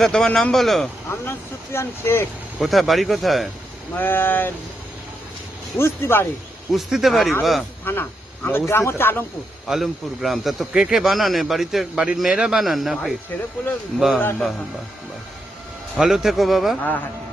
কোথায় তোমার নাম বলো? আমার নাম সুফিয়ান শেখ। কোথায় বাড়ি কোথায়? উস্তি বাড়ি। উস্তিতে বাড়ি? বাহ। থানা আমাদের গ্রাম হচ্ছে আলমপুর। আলমপুর গ্রাম। তা তো কে কে বানান বাড়িতে? বাড়ির মেয়েরা বানান নাকি? ছেলে পুলে। বাহ বাহ বাহ বাহ। ভালো থেকো বাবা। হ্যাঁ হ্যাঁ।